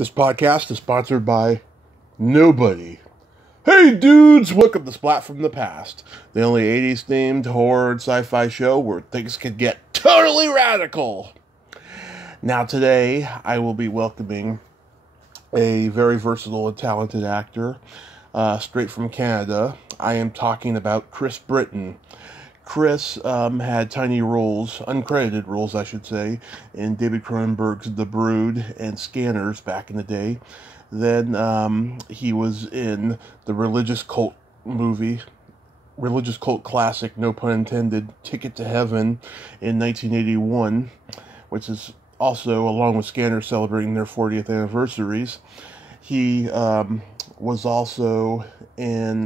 This podcast is sponsored by nobody. Hey dudes, welcome to Splat from the Past, the only 80s themed horror and sci-fi show where things can get totally radical. Now today, I will be welcoming a very versatile and talented actor, straight from Canada. I am talking about Chris Britton. Chris had tiny roles, uncredited roles I should say, in David Cronenberg's The Brood and Scanners back in the day. Then he was in the religious cult classic, no pun intended, Ticket to Heaven in 1981, which is also, along with Scanners, celebrating their 40th anniversaries. He was also in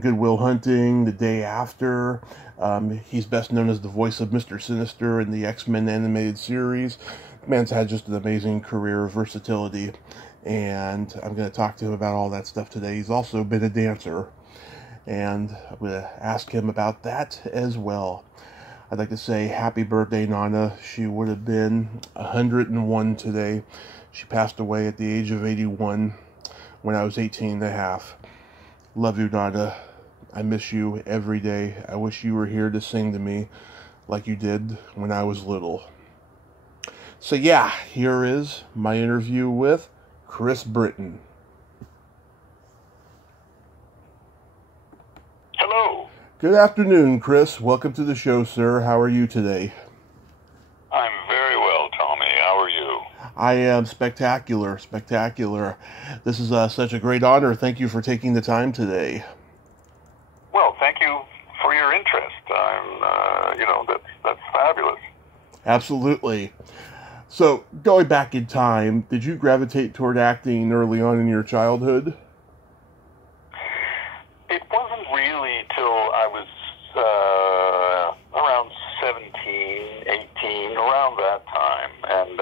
Good Will Hunting, The Day After. He's best known as the voice of Mr. Sinister in the X-Men animated series. The man's had just an amazing career of versatility, and I'm going to talk to him about all that stuff today. He's also been a dancer, and I'm going to ask him about that as well. I'd like to say happy birthday, Nana. She would have been 101 today. She passed away at the age of 81 when I was 18 and a half. Love you, Nana. I miss you every day. I wish you were here to sing to me like you did when I was little. So yeah, here is my interview with Chris Britton. Hello. Good afternoon, Chris. Welcome to the show, sir. How are you today? I'm very well, Tommy. How are you? I am spectacular. This is such a great honor. Thank you for taking the time today. Well, thank you for your interest. That's fabulous. Absolutely. So, going back in time, did you gravitate toward acting early on in your childhood? It wasn't really till I was around 17, 18, around that time. And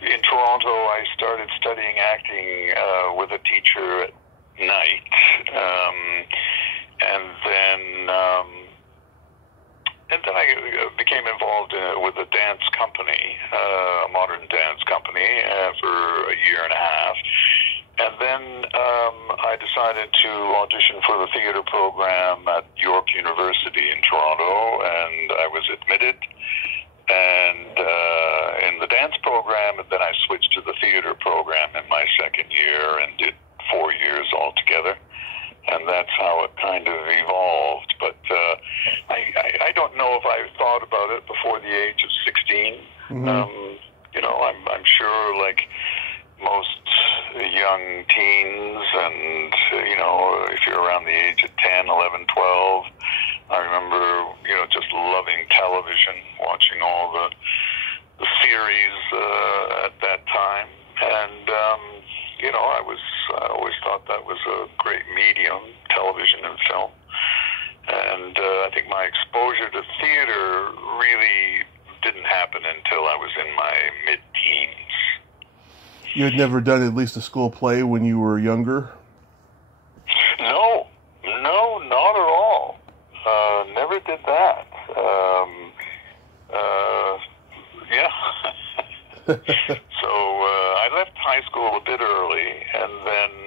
in Toronto, I started studying acting with a teacher at night. And then I became involved with a dance company, a modern dance company, for a year and a half. And then I decided to audition for the theater program at York University in Toronto, and I was admitted. And in the dance program, and then I switched to the theater program in my second year and did 4 years altogether. And that's how it kind of evolved. But I don't know if I thought about it before the age of 16. Mm-hmm. I'm sure, like most young teens, and, if you're around the age of 10, 11, 12, I remember, just loving television, watching all the series at that time. And, I always thought that was a great medium, television and film. And I think my exposure to theater really didn't happen until I was in my mid-teens. You had never done at least a school play when you were younger? No, not at all. Never did that. So I left high school a bit early, and then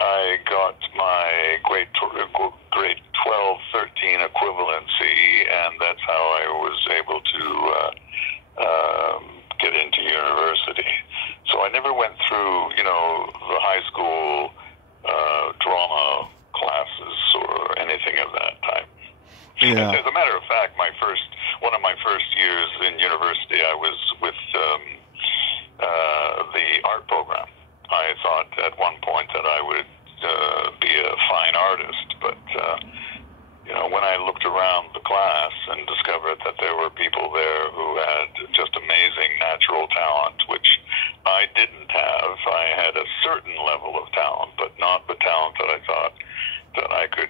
I got my grade 12, 13 equivalency, and that's how I was able to get into university. So I never went through, the high school drama classes or anything of that type. Yeah. As a matter of fact, one of my first years in university, I was with the art program. I thought at one point that I would be a fine artist, but when I looked around the class and discovered that there were people there who had just amazing natural talent, which I didn't have. I had a certain level of talent, but not the talent that I thought that I could,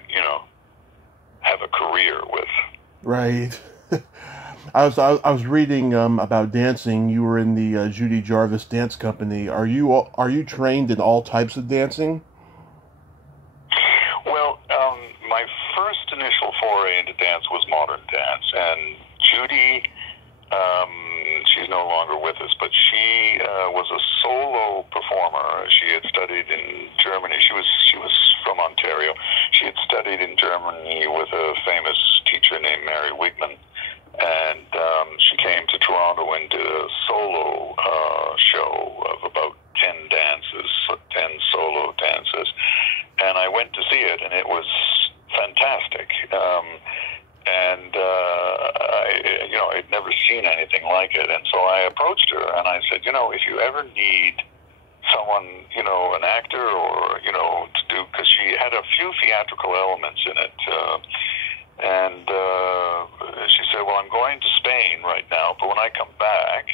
have a career with. Right. I was reading about dancing. You were in the Judy Jarvis dance company. Are you trained in all types of dancing? Well, my first initial foray into dance was modern modern dance. And Judy, she's no longer with us, but she was a solo performer. She had studied in Germany. She was from Ontario. She had studied in Germany with a famous teacher named Mary Wigman, and she came to Toronto and did a solo show of about 10 dances, 10 solo dances, and I went to see it, and it was fantastic. I'd never seen anything like it, and so I approached her and I said, if you ever need someone, an actor or, to do, because she had a few theatrical elements in it, and she said, well, I'm going to Spain right now, but when I come back,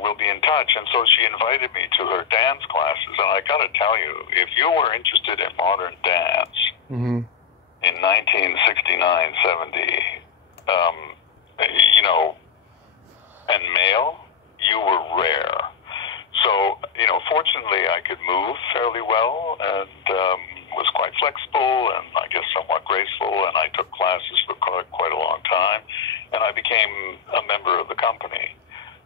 we'll be in touch. And so she invited me to her dance classes, and I got to tell you, if you were interested in modern dance in 1969, 70, and male, you were rare. So, fortunately I could move fairly well and was quite flexible and I guess somewhat graceful, and I took classes for quite a long time, and I became a member of the company.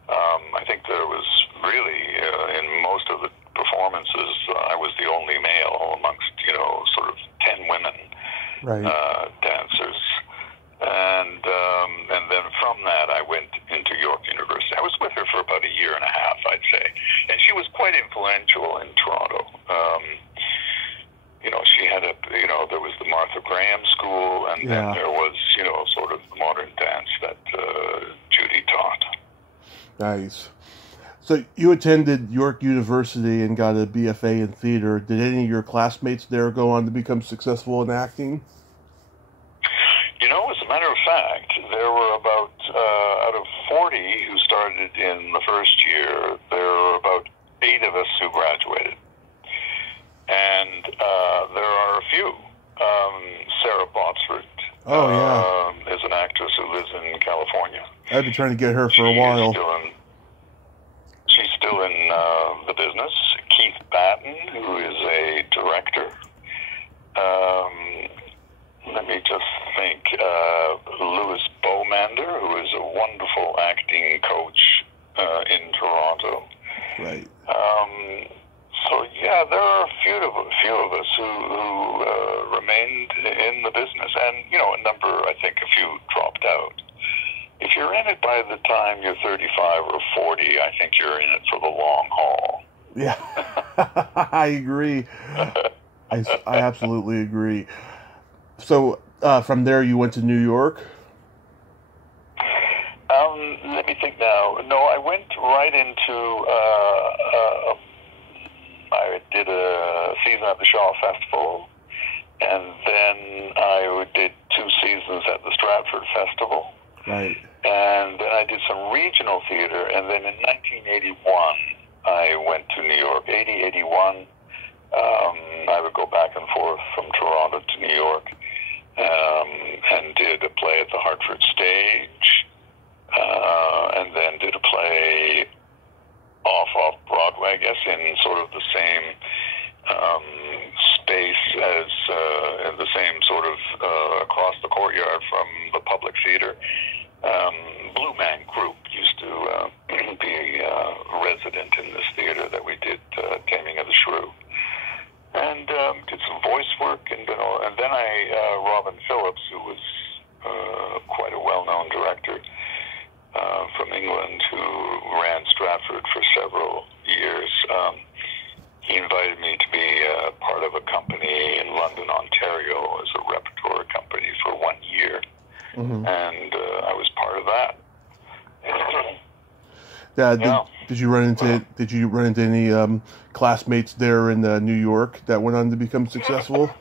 I think there was really, in most of the performances, I was the only male amongst, sort of 10 women dancers. And then from that, I went into York University. I was with her for about a year and a half, I'd say. And she was quite influential in Toronto. She had there was the Martha Graham School, and then there was, sort of modern dance that Judy taught. Nice. So you attended York University and got a BFA in theater. Did any of your classmates there go on to become successful in acting? As a matter of fact, there were about, out of 40 who started in the first year, there were about 8 of us who graduated. And there are a few. Sarah Botsford is an actress who lives in California. I've been trying to get her for a while. She's still in the business. Keith Batten, who is a director. Let me just think. Louis Bowmander, who is a wonderful acting coach in Toronto. Right. So there are a few of us who remained in the business, and a number, I think, a few dropped out. If you're in it by the time you're 35 or 40, I think you're in it for the long haul. Yeah, I agree. I absolutely agree. So from there, you went to New York? Let me think now. No, I went right into... I did a season at the Shaw Festival, and then I did 2 seasons at the Stratford Festival. Right. And then I did some regional theater, and then in 1981, I went to New York. 81, I would go back and forth from Toronto to New York, and did a play at the Hartford Stage, and then did a play off Broadway, I guess, in sort of the same space as, in the same sort of across the courtyard from the Public Theater. Blue Man Group used to be a resident in this theater that we did Taming of the Shrew. And did some voice work, and then Robin Phillips, who was quite a well-known director from England, who ran Stratford for several years, he invited me to be part of a company in London, Ontario, as a repertoire company for 1 year, and I was part of that. Did you run into any classmates there in New York that went on to become successful?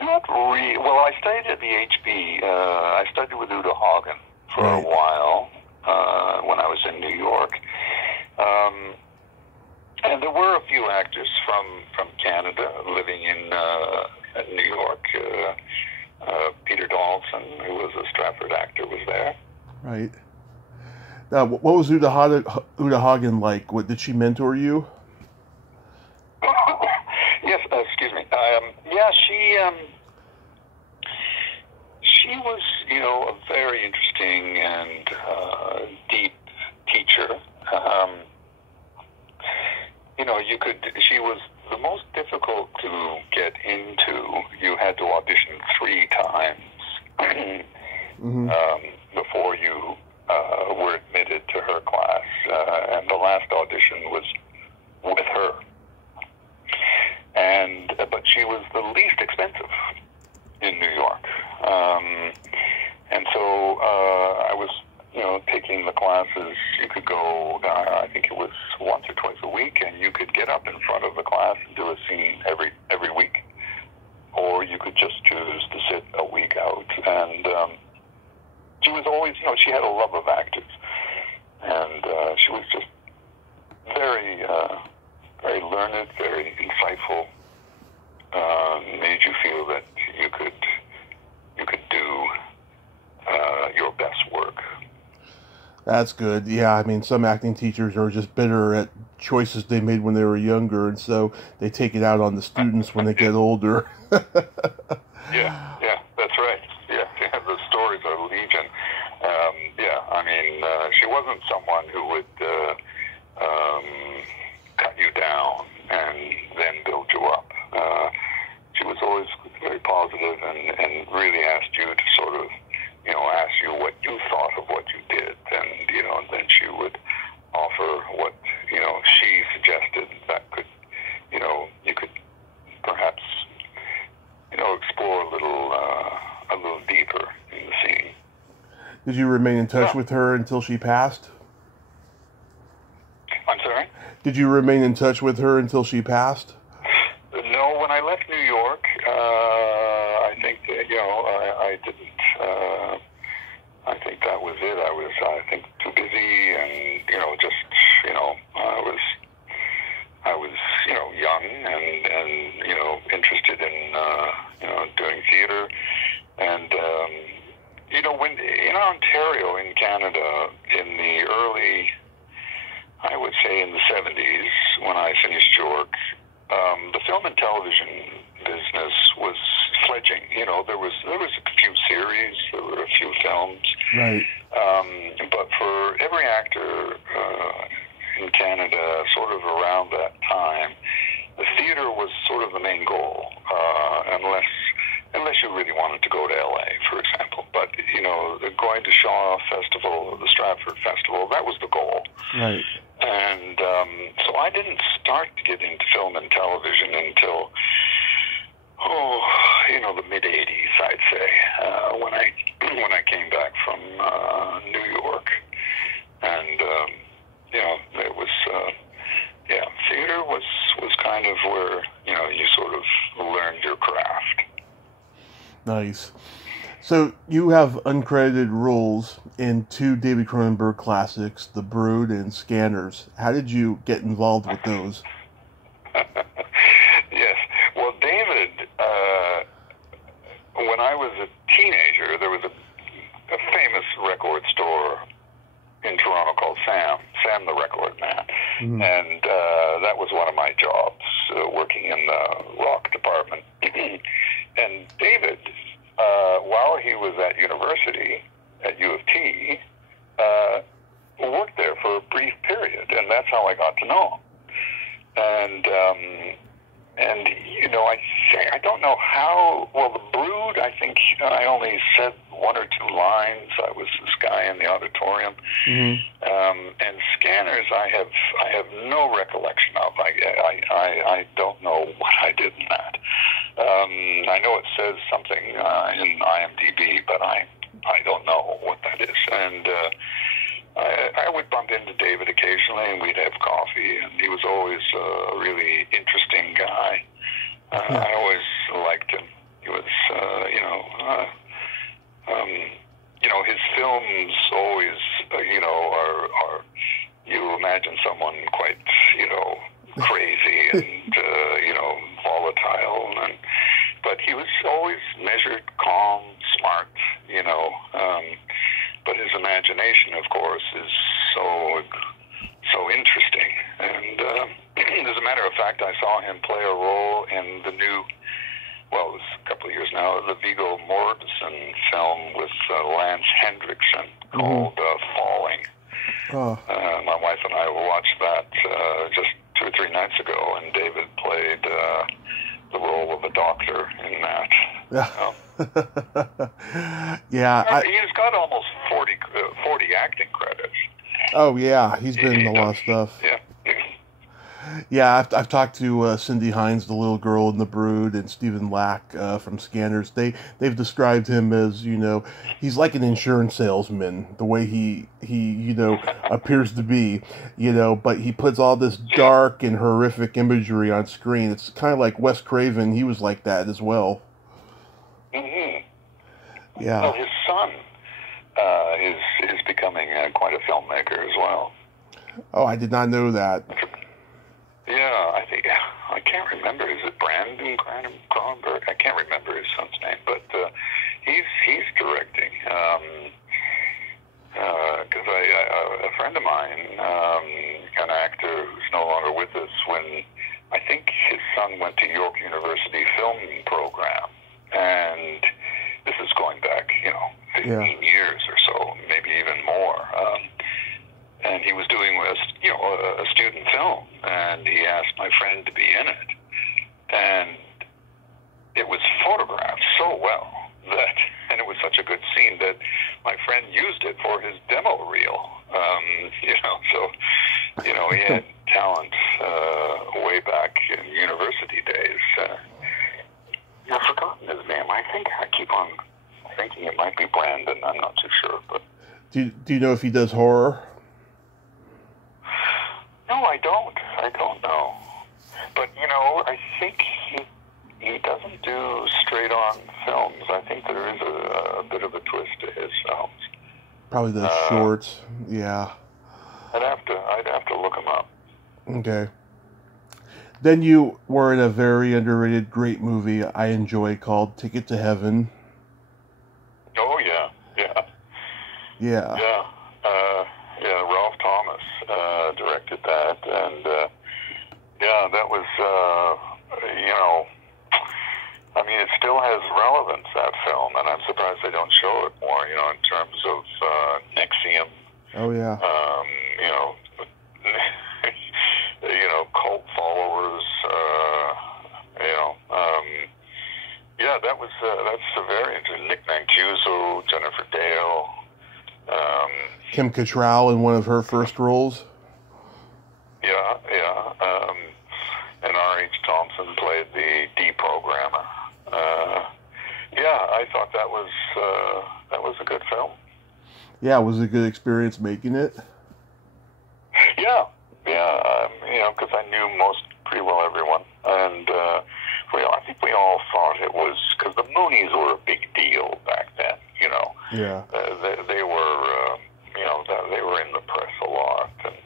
Not really. Well, I studied at the HB. I studied with Uta Hagen for a while when I was in New York. And there were a few actors from Canada living in New York. Peter Donaldson, who was a Stratford actor, was there. Right. Now, what was Uta Hagen like? Did she mentor you? Yes, excuse me. she was, a very interesting and deep teacher. She was the most difficult to get into. You had to audition 3 times before you were admitted to her class, and the last audition was with her. But she was the least expensive in New York, and so I was, taking the classes. You could go, I think it was once or twice a week, and you could get up in front of the class and do a scene every week, or you could just choose to sit a week out. And she was always, she had a love of actors, and she was just very, very learned, very insightful. Made you feel that you could do your best work. That's good. Yeah, I mean, some acting teachers are just bitter at choices they made when they were younger, and so they take it out on the students when they get older. Yeah, that's right. Yeah, the stories are legion. She wasn't someone who would cut you down and then build you up. She was always very positive and really asked you to sort of, ask you what you thought of what you did, and then she would offer what she suggested that could, you could perhaps explore a little deeper in the scene. Did you remain in touch with her until she passed? I'm sorry? Did you remain in touch with her until she passed? No, when I left New York, I think I didn't. I think that was it. I was, too busy, and I was young and interested in doing theater, and when in Ontario, in Canada, in the early, I would say in the 70s, when I finished York, the film and television business was fledgling. There was a few series, there were a few films, right? But for every actor in Canada, sort of around that time, the theater was sort of the main goal, unless you really wanted to go to LA, for example. But going to Shaw Festival or the Stratford Festival, that was the goal. Right. And so I didn't start to get into film and television until the mid '80s, I'd say, when I came back from New York, and it was theater was kind of where you sort of learned your craft. Nice. So you have uncredited roles in 2 David Cronenberg classics, The Brood and Scanners. How did you get involved with those? Yes. Well, David, when I was a teenager, there was a famous record store in Toronto called Sam the Record Man. Mm-hmm. And that was one of my jobs, working in the rock department. And David, while he was at university, at U of T, worked there for a brief period, and that's how I got to know him. And I don't know how. Well, The Brood, I think I only said 1 or 2 lines. I was this guy in the auditorium. Mm-hmm. And Scanners, I have no recollection of. I don't know what I did in that. I know it says something in IMDb, but I don't know what that is. And I would bump into David occasionally, and we'd have coffee, and he was always a really interesting guy. I always liked him. He was, his films always, are you imagine someone quite, crazy and, volatile, but he was always measured, calm, smart, but his imagination, of course, is so interesting. And as a matter of fact, I saw him play a role in the new well, it was a couple of years now, the Viggo Mortensen film with Lance Henriksen called Falling. Oh. My wife and I watched that just 2 or 3 nights ago, and David played the role of a doctor in that. Yeah. He's got almost 40 acting credits. Oh, yeah. He's been in a lot of stuff. Yeah. Yeah, I've talked to Cindy Hines, the little girl in The Brood, and Stephen Lack from Scanners. They've described him as, he's like an insurance salesman, the way he appears to be, but he puts all this dark and horrific imagery on screen. It's kind of like Wes Craven. He was like that as well. Mm-hmm. Yeah. Well, his son is becoming quite a filmmaker as well. Oh, I did not know that. Yeah, I can't remember. Is it Brandon Cronenberg? I can't remember his son's name, but he's directing. Because a friend of mine, an actor who's no longer with us, when I think his son went to York University film program, and this is going back, 15 years or so, maybe even more. And he was doing a student film, and he asked my friend to be in it. And it was photographed so well and it was such a good scene that my friend used it for his demo reel. He had talent way back in university days. I've forgotten his name. I keep on thinking it might be Brandon. I'm not too sure, but do you know if he does horror? No, I don't know. But, I think he doesn't do straight-on films. I think there is a bit of a twist to his films. Probably the shorts, yeah. I'd have to look him up. Okay. Then you were in a very underrated, great movie I enjoy called Ticket to Heaven. Oh, yeah. Yeah. Ralph Thomas directed that, and that was, it still has relevance, that film, and I'm surprised they don't show it more, in terms of NXIVM. Oh, yeah. Cult followers, that's very interesting. Nick Mancuso, Jennifer Dale, Kim Cattrall in one of her first roles. And R.H. Thompson played the deprogrammer. I thought that was a good film. Yeah, it was a good experience making it. Because I knew pretty well everyone, and I think we all thought it was, because the Moonies were a big deal back then. Yeah. They were. They were in the press a lot, and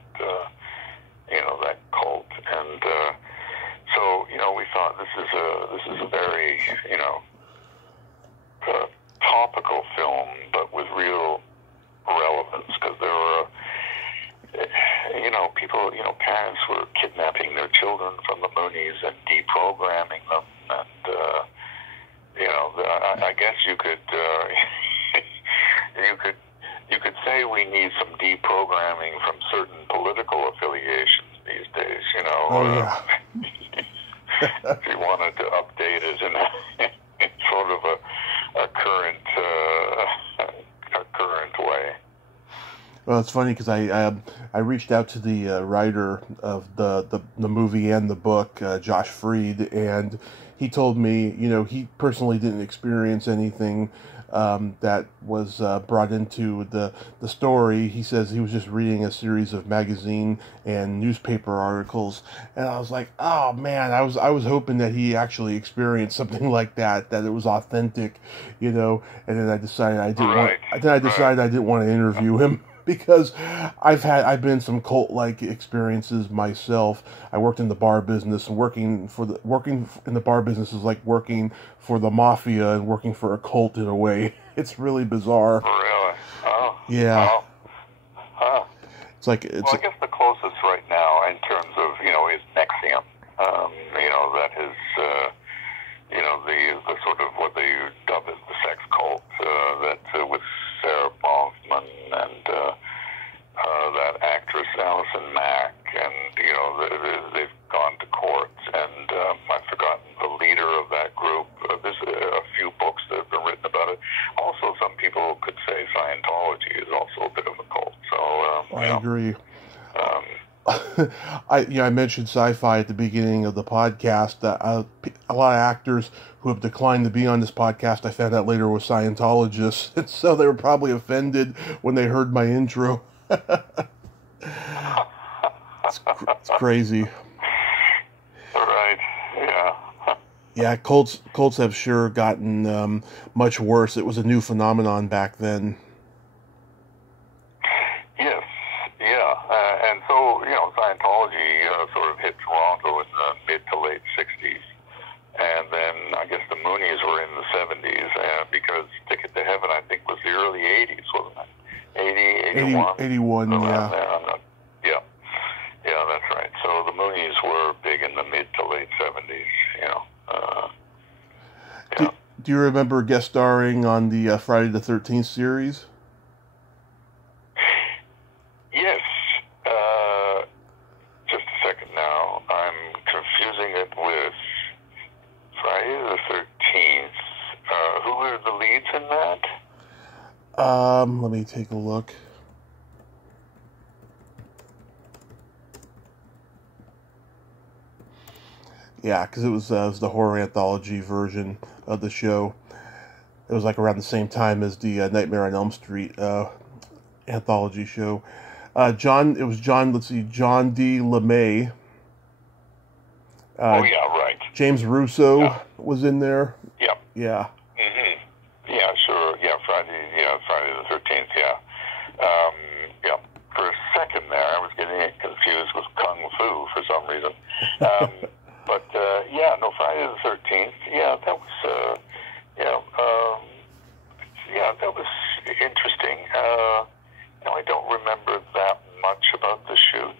that cult, and so we thought this is a very topical film, but with real relevance, because there were people, parents were kidnapping their children from the Moonies and deprogramming them, and I guess you could you could say we need some deprogramming from certain political affiliations these days, Oh, yeah. If you wanted to update it in sort of a current way. Well, it's funny because I reached out to the writer of the movie and the book, Josh Freed, and he told me, he personally didn't experience anything that was brought into the story. He says he was just reading a series of magazine and newspaper articles, and I was like, oh man, I was hoping that he actually experienced something like that it was authentic, and then I decided I didn't want to interview him. Because I've been in some cult-like experiences myself. I worked in the bar business, and working in the bar business is like working for the mafia and working for a cult in a way. It's really bizarre. Really? Oh. Yeah. Oh. Huh. It's like Well, I guess the closest right now in terms of is NXIVM. That is the sort of what they dub as the sex cult with Sarah Brosnan and that actress Alison Mack, and they've gone to court, and I've forgotten the leader of that group. There's a few books that have been written about it. Also, some people could say Scientology is also a bit of a cult. So I agree. I mentioned sci-fi at the beginning of the podcast. A lot of actors who have declined to be on this podcast, I found out later, were Scientologists, and so they were probably offended when they heard my intro. It's crazy. Right. Yeah. Yeah, cults have sure gotten much worse. It was a new phenomenon back then. Yes. Yeah. And so, Scientology sort of hit Toronto in the mid to late 60s. And then I guess the Moonies were in the 70s, because Ticket to Heaven, I think, was the early 80s, wasn't it? 80, 81? 81, yeah. Yeah, that's right. So the Moonies were big in the mid to late 70s, Yeah. Do you remember guest starring on the Friday the 13th series? Yes. Just a second now. I'm confusing it with Friday the 13th. Who were the leads in that? Let me take a look. Yeah, because it was the horror anthology version of the show. It was like around the same time as the Nightmare on Elm Street anthology show. John D. LeMay. Oh, yeah, right. James Russo was in there. Yep. Yeah. Mm-hmm. Yeah, sure. Yeah, Friday the 13th, yeah. Yeah. For a second there, I was getting it confused with Kung Fu for some reason. But, Friday the 13th, that was, that was interesting. I don't remember that much about the shoot.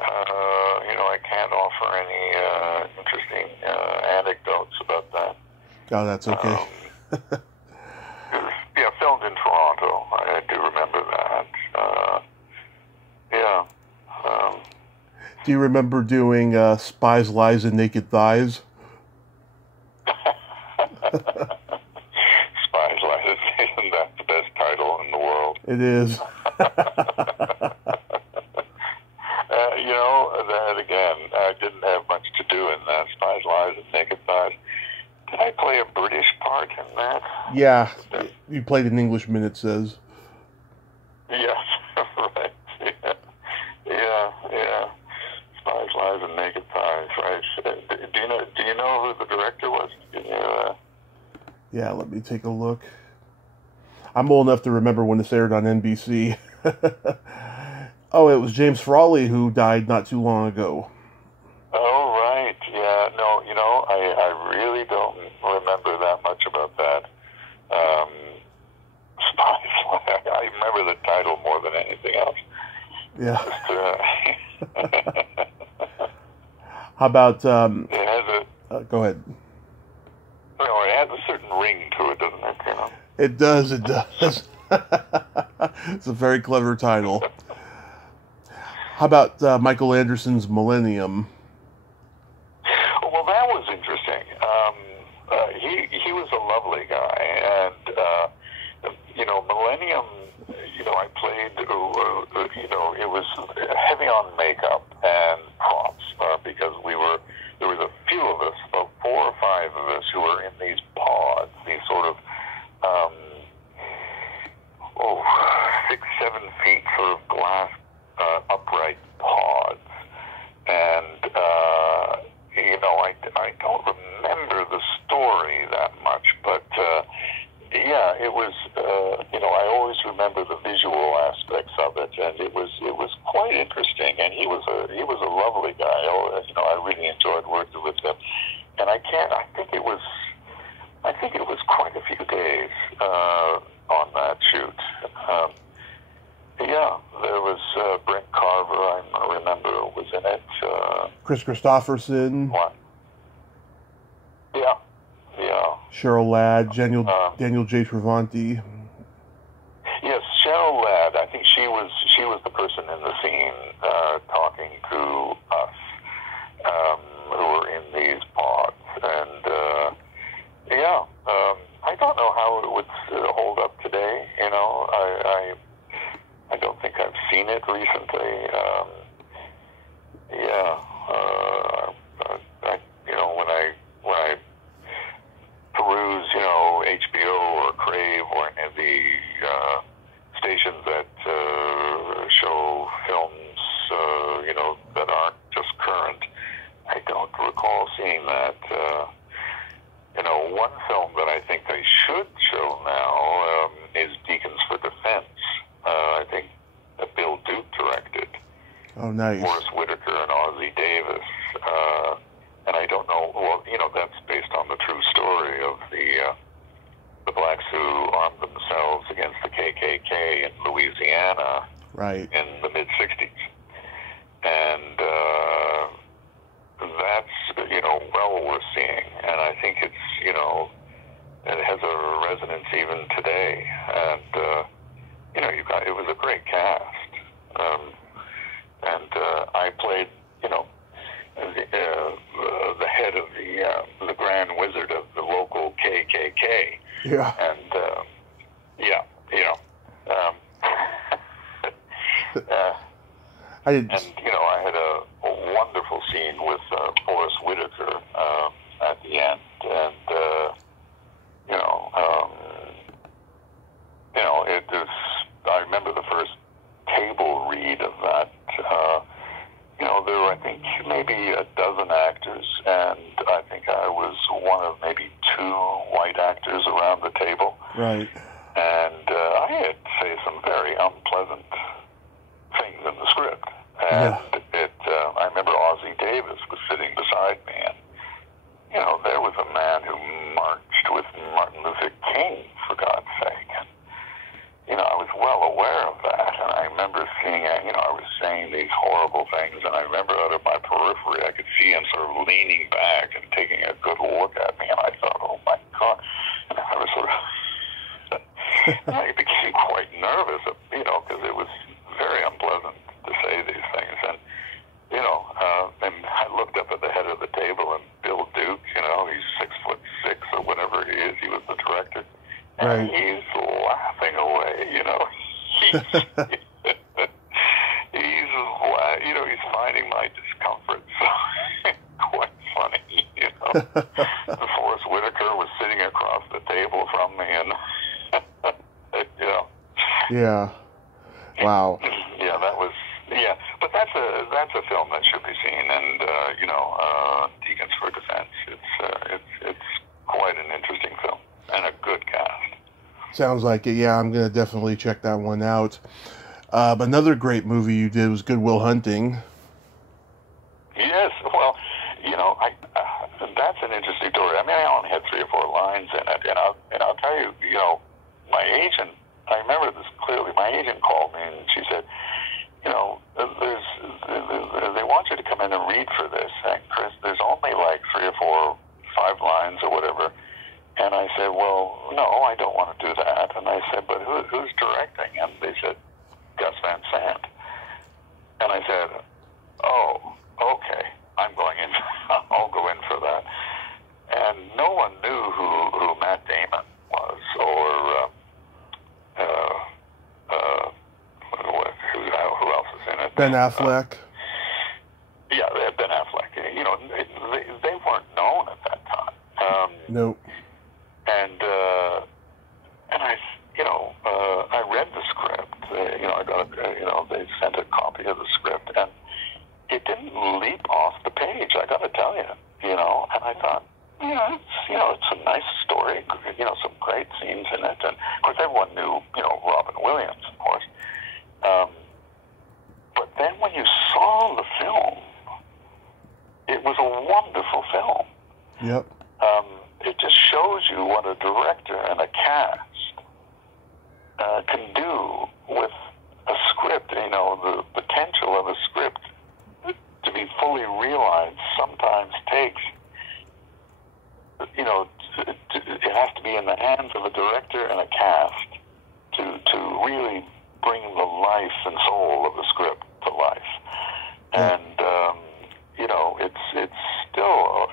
I can't offer any interesting anecdotes about that. Oh, that's okay. It was, filmed in Toronto. I do remember that. Do you remember doing Spies, Lies, and Naked Thighs? Spies, Lies, and that's the best title in the world. It is. That again, I didn't have much to do in that. Spies, Lies, and Naked Thighs. Did I play a British part in that? Yeah, you played an Englishman, it says. Yes, right. Yeah. Spies, Lies, and Naked Thighs, right. Do you know who the director was? Yeah, let me take a look. I'm old enough to remember when this aired on NBC. Oh, it was James Frawley who died not too long ago. Oh, right. Yeah, no, I really don't remember that much about that. Spies, I remember the title more than anything else. Yeah. Just, How about, it has go ahead. It has a certain ring to it, doesn't it? It does. It's a very clever title. How about Michael Anderson's Millennium? Well, that was interesting. He was a lovely guy, and Millennium. I played. It was heavy on makeup and props because there was a few of us, about 4 or 5 of us, who were in these pods, these sort of 6, 7 feet sort of glass upright pods, and I don't remember the story that much, but it was I always remember the visual aspects of it, and it was quite interesting, and he was a lovely guy. I really enjoyed working with him, and I think it was quite a few days on that shoot. There was Brent Carver, I remember, was in it. Chris Christopherson. What? Yeah. Cheryl Ladd, Daniel J. Travanti. Yes, Cheryl Ladd. I think she was the person in the scene talking to us who were in these pods, and I don't know how it would hold up today. You know, I don't think I've seen it recently. When I peruse, HBO or Crave or any of the stations that show films, that aren't just current, I don't recall seeing that. One film that I think they should show now is Deacons for Defense. I think that Bill Duke directed. Oh, nice. Forrest Whitaker and Ozzie Davis. And I don't know, that's based on the true story of the blacks who armed themselves against the KKK in Louisiana, right, in the mid-'60s. And that's, well worth seeing. And I think it's, it has a resonance even today. And, it was a great cast. I played, the head of the Grand Wizard of the local KKK. Yeah. And, I had a wonderful scene with Forrest Whitaker at the end. And, it was, I remember the first table read of that. There were, I think, maybe a dozen actors, and I think I was one of maybe two white actors around the table. Right. And I had to say some very unpleasant things in the script. And I remember Ozzie Davis was sitting beside me, and, there was a man who marched with Martin Luther King, for God's sake. And, I was well aware of that, and I remember seeing, I was saying these horrible things, and I remember out of my periphery, I could see him sort of leaning back and taking a good look at me, and I thought, oh my God. And I was sort of, I became quite nervous, because it was very unpleasant to say these things. And, and I looked up at the head of the table, and Bill Duke, he's 6'6" or whatever he is, he was the director. And he's laughing away, He's he's finding my discomfort so quite funny, Forrest Whitaker was sitting across the table from me, and Yeah. Wow. Yeah, but that's a film that should be seen, and Deacons for Defense. It's quite an interesting film and a good cast. Sounds like it. Yeah, I'm gonna definitely check that one out. Another great movie you did was Good Will Hunting. Yes, well, that's an interesting story. I mean, I only had 3 or 4 lines in it, and I'll tell you, my agent. I remember this clearly. My agent called me and she said, they want you to come in and read for this. And Chris, there's only like 3 or 4, 5 lines or whatever. And I said, well, no, I don't want to do that. And I said, but who's directing? And they said, Gus Van Sant. And I said, oh, okay, I'm going in. I'll go in for that. And no one knew who Matt Damon was, or who else is in it? Ben Affleck. Yeah, Ben Affleck. They weren't known at that time. Nope. And I read the script. I got they sent a copy of the script, and it didn't leap off the page. I got to tell you, and I thought, it's a nice story. Some great scenes in it, and of course everyone knew, Robin Williams, of course. But then when you saw the film, it was a wonderful film. Yep. It just shows you what a director and a cast can do with a script. The potential of a script to be fully realized sometimes takes, be in the hands of a director and a cast to really bring the life and soul of the script to life. And it's still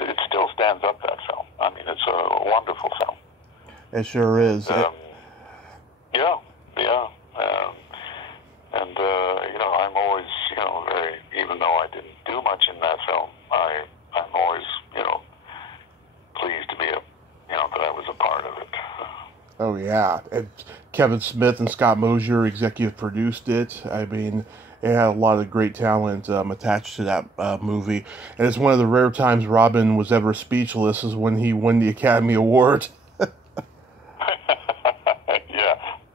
it still stands up, that film. I mean, it's a wonderful film. It sure is. Yeah. And I'm always very, even though I didn't do much in that film, I'm always pleased to be that I was a part of it. Oh yeah, and Kevin Smith and Scott Mosier executive produced it. I mean, it had a lot of great talent attached to that movie, and it's one of the rare times Robin was ever speechless is when he won the Academy Award.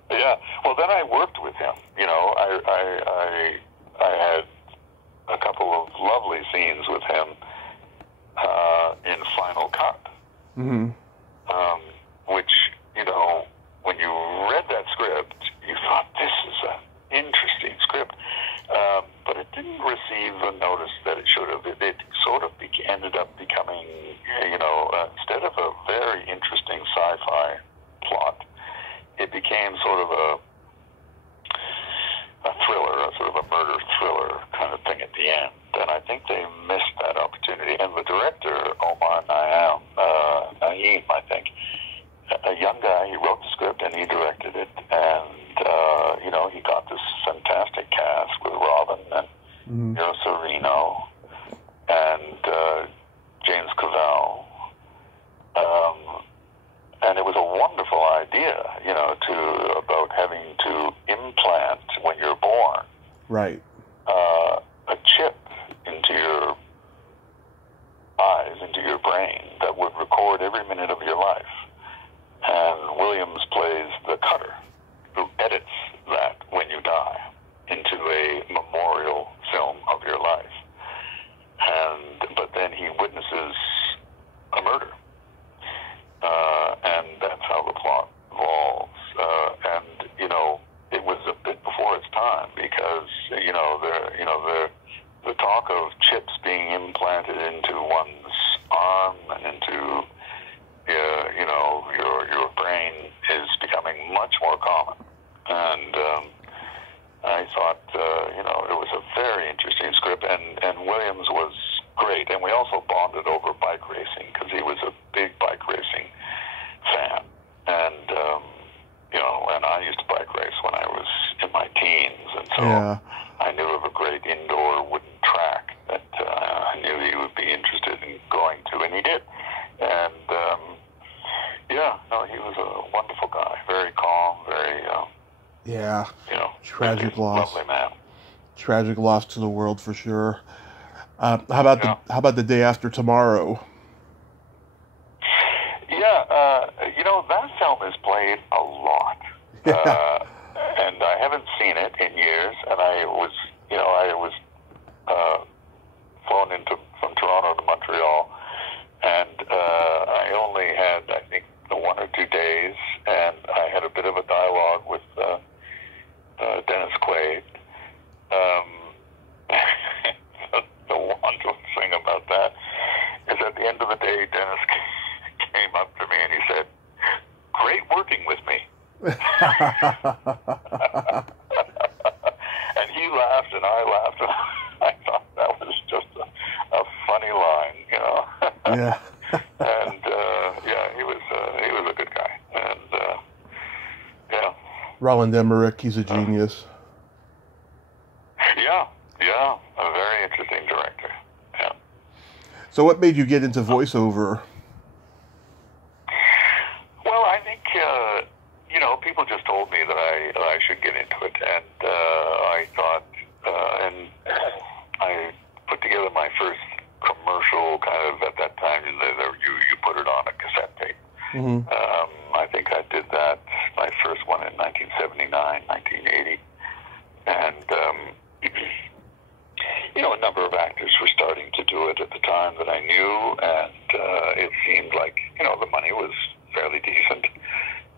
Yeah. Well, then I worked with him. I had a couple of lovely scenes with him in Final Cut. Mm-hmm. Which, when you read that script, you thought, this is an interesting script. But it didn't receive the notice that it should have. It sort of ended up becoming, instead of a very interesting sci-fi plot, it became sort of a thriller, a sort of a murder thriller kind of thing at the end. And I think they missed that opportunity. And the director, Omar Naim, I think, a young guy, he wrote the script and he directed it. And, he got this fantastic cast with Robin and Sereno and James Cavell. And it was a wonderful idea, about having to implant when you're born. Right. A chip into your eyes, into your brain, that would record every minute of your life. And Williams plays the cutter who edits that when you die into a memorial film of your life. But then he witnesses a murder. And that's how the plot evolves. It was a bit before its time because, the talk of chips being implanted into one's arm and into, your brain is becoming much more common. And I thought, it was a very interesting script, and Williams was great. And we also bonded over bike racing because he was a big bike racing fan. And, and I used to bike race when I was in my teens. And so I knew of a great indoor wooden track that I knew he would be interested in going to, and he did. And, he was a wonderful guy, very calm, very, tragic loss. Lovely man. Tragic loss to the world for sure. How about the Day After Tomorrow? That film is played a lot. And I haven't seen it in years, and I was flown from Toronto to Montreal, and I only had, I think, 1 or 2 days, and I had a bit of a dialogue with Dennis Quaid. The wonderful thing about that is at the end of the day, Dennis came up to me and he said, "Great working with me." And he laughed and I laughed, and I thought that was just a funny line, Yeah. And he was a good guy, and Roland Emmerich, he's a genius. A very interesting director. Yeah. So what made you get into voiceover? Well, I think people just told me that I should get into it, and I thought, and I put together my first commercial kind of, at that time, you put it on a cassette tape. Mm-hmm. I think I did that, my first one in 1979, 1980, and a number of actors were starting to do it at the time that I knew, and it seemed like the money was fairly decent,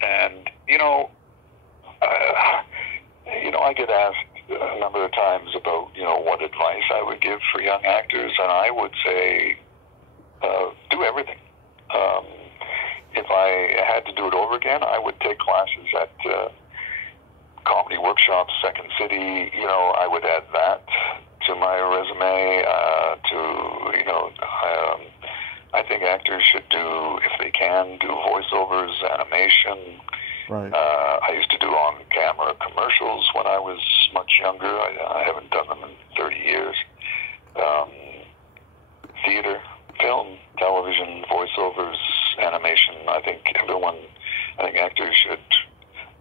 and I get asked a number of times about what advice I would give for young actors, and I would say do everything. had to do it over again, I would take classes at Comedy Workshop, Second City. I would add that to my resume. I think actors should do, if they can, do voiceovers, animation. Right. I used to do on-camera commercials when I was much younger. I haven't done them in 30 years. Theater, film, television, voiceovers, animation. I think actors should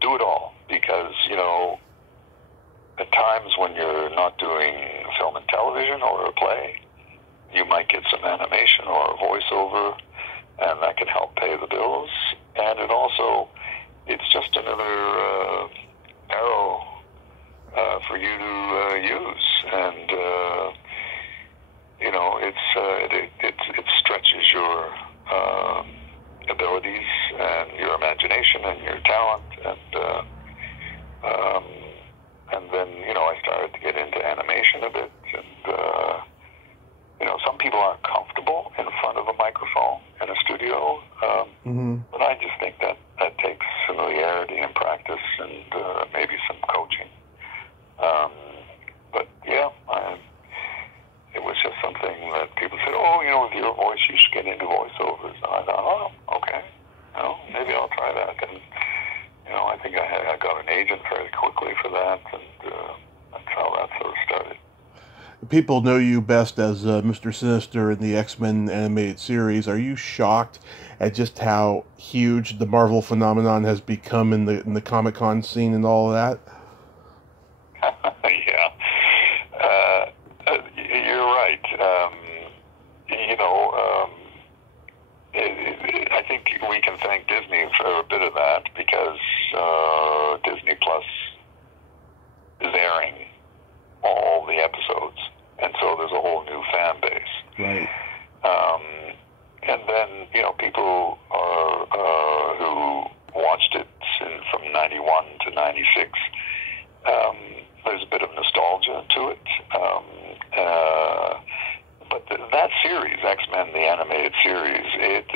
do it all because, at times when you're not doing film and television or a play, you might get some animation or a voiceover, and that can help pay the bills. And it's just another arrow for you to use, and it stretches your abilities and your imagination and your talent, and then I started to get into animation a bit, and some people aren't comfortable in front of a microphone in a studio, but I just think that takes familiarity and practice and maybe some coaching. But yeah, it was just something that people said, with your voice you should get into voiceovers. And I thought, okay, maybe I'll try that. And I think I got an agent very quickly for that, and that's how that sort of started. People know you best as Mr. Sinister in the X-Men animated series. Are you shocked at just how huge the Marvel phenomenon has become in the Comic-Con scene and all of that? Yeah, you're right. I think we can thank Disney for a bit of that because Disney Plus is airing all the episodes, and so there's a whole new fan base. Right. And then people who watched it from 91 to 96. There's a bit of nostalgia to it. But that series, X-Men, the animated series, it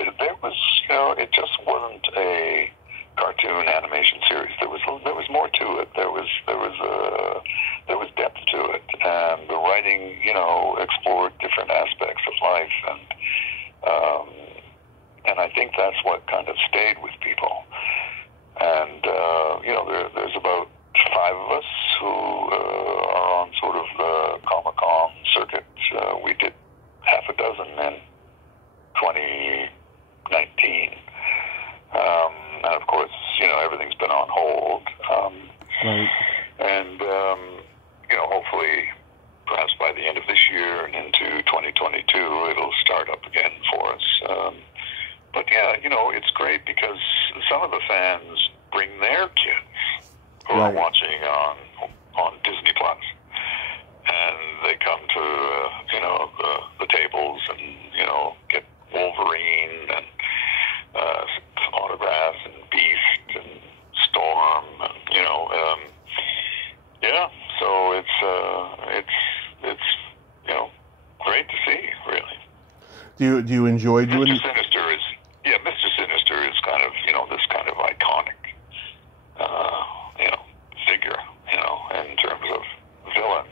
just wasn't a cartoon animation series. There was more to it. There was depth to it, and the writing, explored different aspects of life, and I think that's what kind of stayed with people. And there's about 5 of us who are on sort of the Comic-Con circuit. We did half a dozen in 2019. And of course, everything's been on hold. Right. And, hopefully, perhaps by the end of this year and into 2022, it'll start up again for us. But yeah, it's great because some of the fans bring their kids who are watching on Disney Plus, and they come to the tables and get Wolverine and autographs and Beast and Storm, and yeah. So it's great to see, really. Do you enjoy doing? Mr. Sinister is kind of this kind of iconic figure in terms of villains.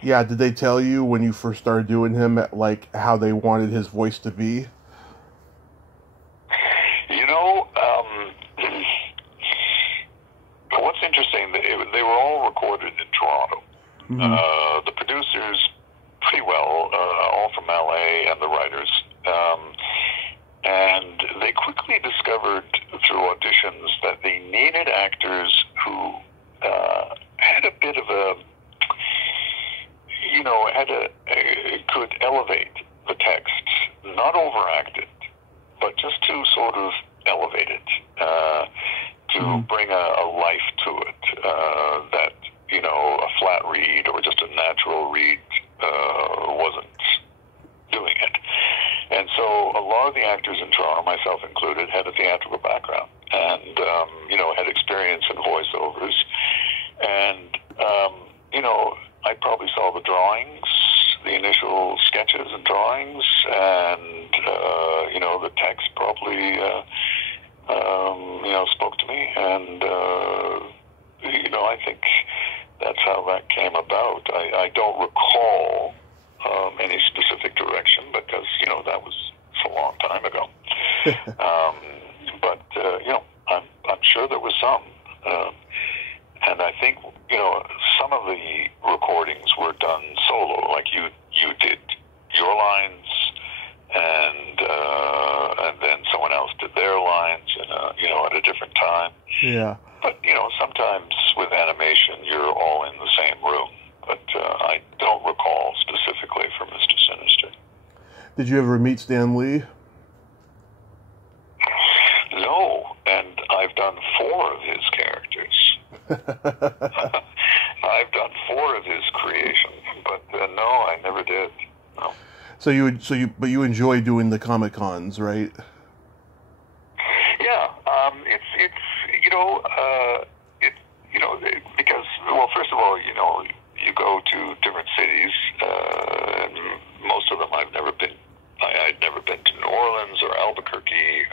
Yeah, did they tell you when you first started doing him, like, how they wanted his voice to be? What's interesting, they were all recorded in Toronto. Mm-hmm. The producers, pretty well, all from LA, and the writers. And they quickly discovered through auditions that they needed actors who had a bit of could elevate the text, not overact it, but just to sort of elevate it, to bring a life to it, that, a flat read or just a natural read wasn't doing it. And so a lot of the actors in Toronto, myself included, had a theatrical background and, had experience in voiceovers. And, I probably saw the drawings, the initial sketches and drawings, and, the text probably, spoke to me, and I think that's how that came about. I don't recall any specific direction because that was a long time ago. But I'm sure there was some, and I think some of the recordings were done solo, like you did your lines, and then someone else did their lines, at a different time. Yeah. But sometimes with animation, you're all in the same room. But I don't recall specifically for Mr. Sinister. Did you ever meet Stan Lee? No, and I've done 4 of his characters. I've done 4 of his creations, but no, I never did. No. But you enjoy doing the Comic Cons, right? Yeah, because first of all, you go to different cities, and most of them I've never been. I'd never been to New Orleans or Albuquerque,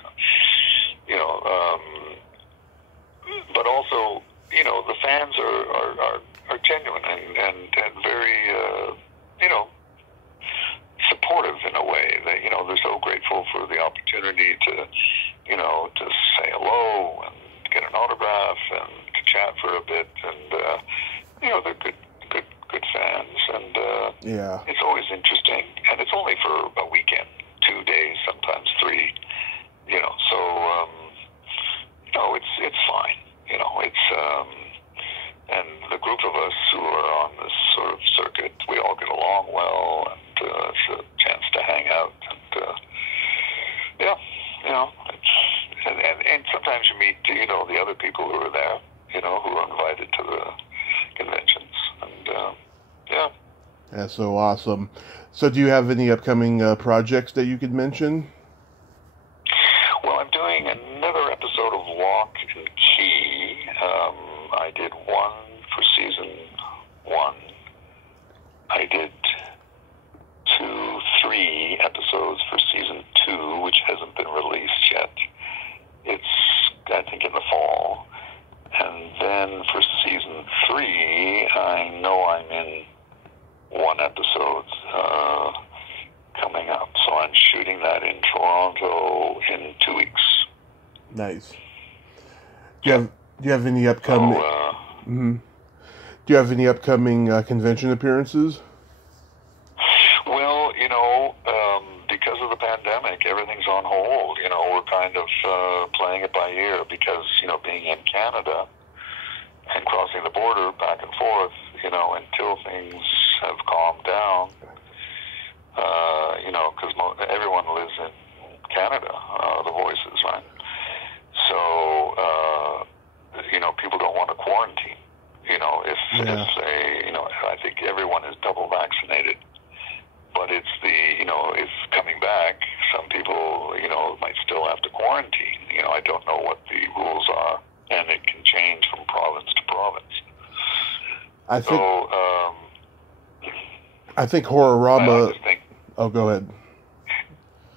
but also, the fans are genuine and very, supportive in a way. They're so grateful for the opportunity to say hello and get an autograph and to chat for a bit, and they're good fans, and yeah, it's always interesting, and it's only for a weekend, 2 days, sometimes 3, so it's fine, and the group of us who are on this sort of circuit, we all get along well, and it's a chance to hang out, and and sometimes you meet the other people who are there, who are invited to the conventions, and That's so awesome. So do you have any upcoming projects that you could mention? Well, I'm doing another episode of Lock and Key. I did 1 for season 1. I did 2, 3 episodes for season 2, which hasn't been released yet. It's, I think, in the fall. And then for season 3, I know I'm in 1 episode coming up. So I'm shooting that in Toronto in 2 weeks. Nice. Do you have any upcoming? Do you have any upcoming convention appearances? Well, because of the pandemic, everything's on hold. We're kind of playing it by ear because, being in Canada and crossing the border back and forth, until things have calmed down, because everyone lives in Canada, the Voices, right? So, people don't want to quarantine. If they, I think everyone is double vaccinated. But it's if coming back, some people, might still have to quarantine. I don't know what the rules are, and it can change from province to province. I think Horrorama... Oh, go ahead.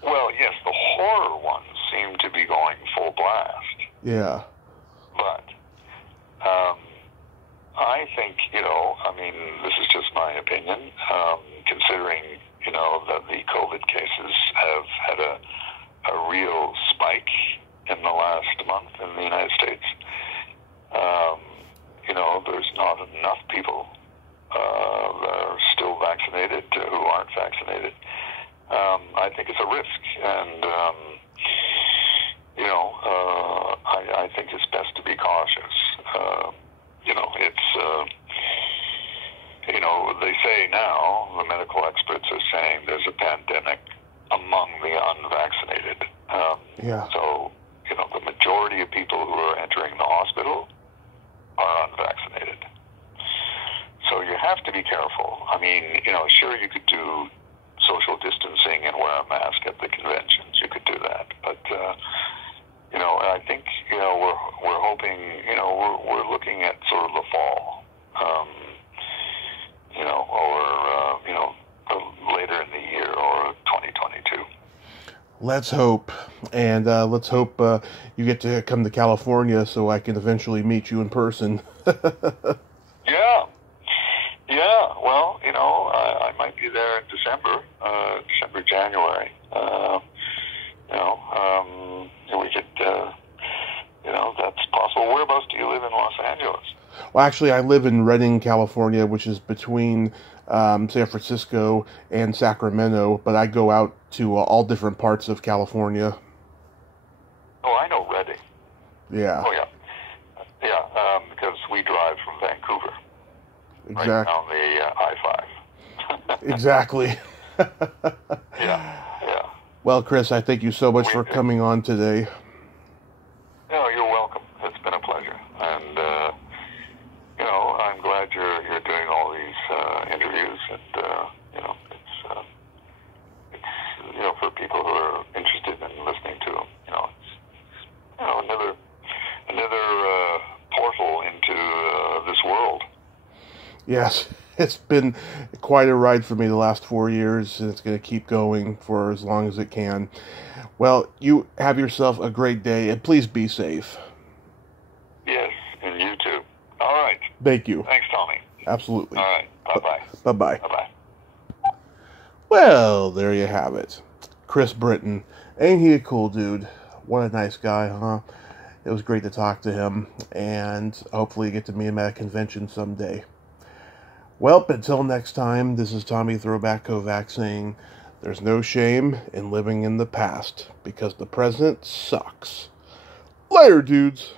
Well, yes, the horror ones seem to be going full blast. Yeah. But I think, this is just my opinion, considering, that the COVID cases have had a real spike in the last month in the United States. There's not enough people that are still vaccinated who aren't vaccinated. I think it's a risk, and I think it's best to be cautious. They say now, the medical experts are saying there's a pandemic among the unvaccinated. So, the majority of people who are entering the hospital are unvaccinated. So you have to be careful. Sure, you could do social distancing and wear a mask at the conventions. You could do that. But, I think, we're hoping, we're looking at sort of the fall, or, later in the year, or 2022. Let's hope. And let's hope you get to come to California so I can eventually meet you in person. Yeah. Yeah. Well, I might be there in December, January. We could, that's possible. Whereabouts do you live in Los Angeles? Well, actually, I live in Redding, California, which is between San Francisco and Sacramento, but I go out to all different parts of California. Oh, I know Redding. Yeah. Oh, yeah. Yeah, because we drive from Vancouver. Exactly. Right down the I-5. Exactly. Yeah. Well, Chris, I thank you so much for coming on today. No, you're welcome. It's been a pleasure. And, I'm glad you're doing all these interviews. And, it's for people who are interested in listening to them, it's another portal into this world. Yes, it's been quite a ride for me the last 4 years, and it's going to keep going for as long as it can. Well, you have yourself a great day, and please be safe. Yes, and you too. All right. Thank you. Thanks, Tommy. Absolutely. All right. Bye-bye. Bye-bye. Bye-bye. Well, there you have it. Chris Britton. Ain't he a cool dude? What a nice guy, huh? It was great to talk to him, and hopefully get to meet him at a convention someday. Well, until next time, this is Tommy Throwback Kovac saying, there's no shame in living in the past, because the present sucks. Later, dudes.